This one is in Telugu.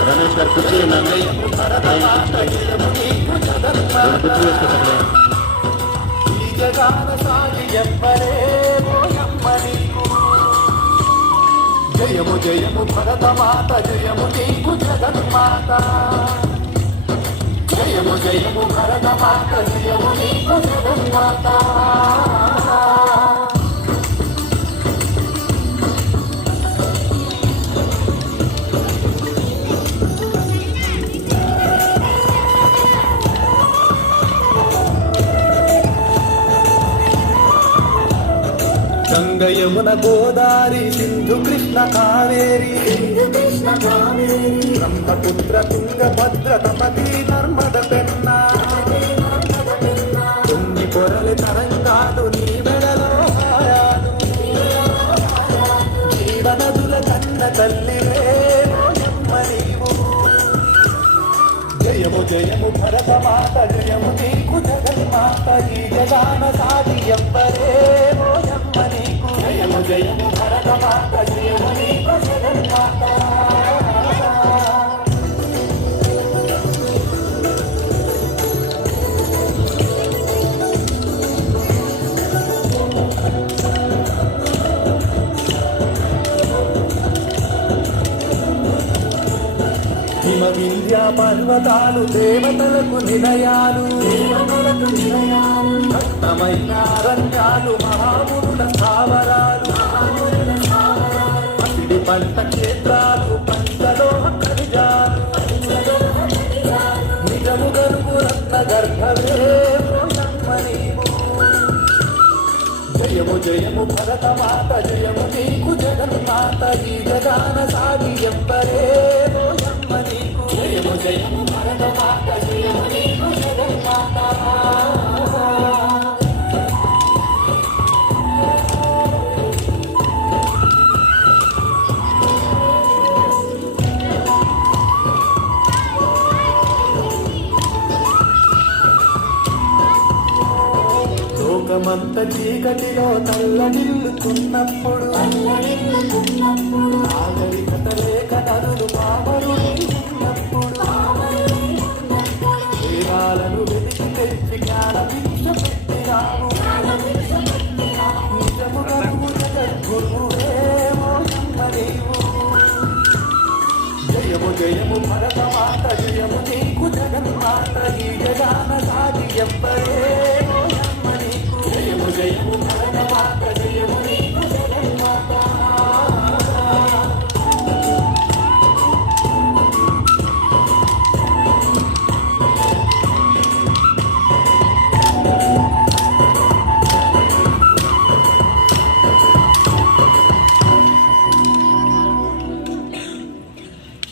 రమేష్ గారు కుర్చీ ఉన్నాను కుర్చీ వేసుకుంటాను. జయము జయము భరతమాత జయము నీకు జగన్మాత జయము జయము భరతమాత జయము నీకు జగన్మాత గంగ యమున గోదారి సింధు కృష్ణ కావేరి బ్రహ్మపుత్ర తుంగ భద్ర తపతి నర్మద పెన్న కొన్ని పొరలి తరంగాలు నీ మెడలో హాయాలు నీడ నదుల కన్న తల్లివే నీవు జయము జయము భరతమాత జయము నీకు జగన్మాత ఈ జగాన సాగి ఎవ్వరే జయము జయము భరతమాత జయము నీకు జగన్మాత హిమ వింధ్య పర్వతాలు దేవతలకు నిలయాలు భక్తమైన అరణ్యాలు మహామునుల స్థావరాలు పసిడి పంట క్షేత్రాలు పంచలోహ ఖనిజాలు నిజము గరుగు రత్న గర్భవే నీవు జయము జయము భరతమాత జయము నీకు జగన్మాత ఈ జగాన సాగి ఎవ్వరే నీకు జయము జయము భరతమాత జయము నీకు జగన్మాత లోకమంత చీకటిలో తల్లడిల్లుతున్నప్పుడు నాగరికత లేక నరులు పామరున్నప్పుడు వేదాలను వెతికి తెచ్చి జ్ఞాన భిక్ష పెట్టినావు నిజము గరువు జగద్గురువేమో నీవు జయము జయము భరతమాత జయము నీకు జగన్మాత ఈ జగాన సాగి ఎవ్వరే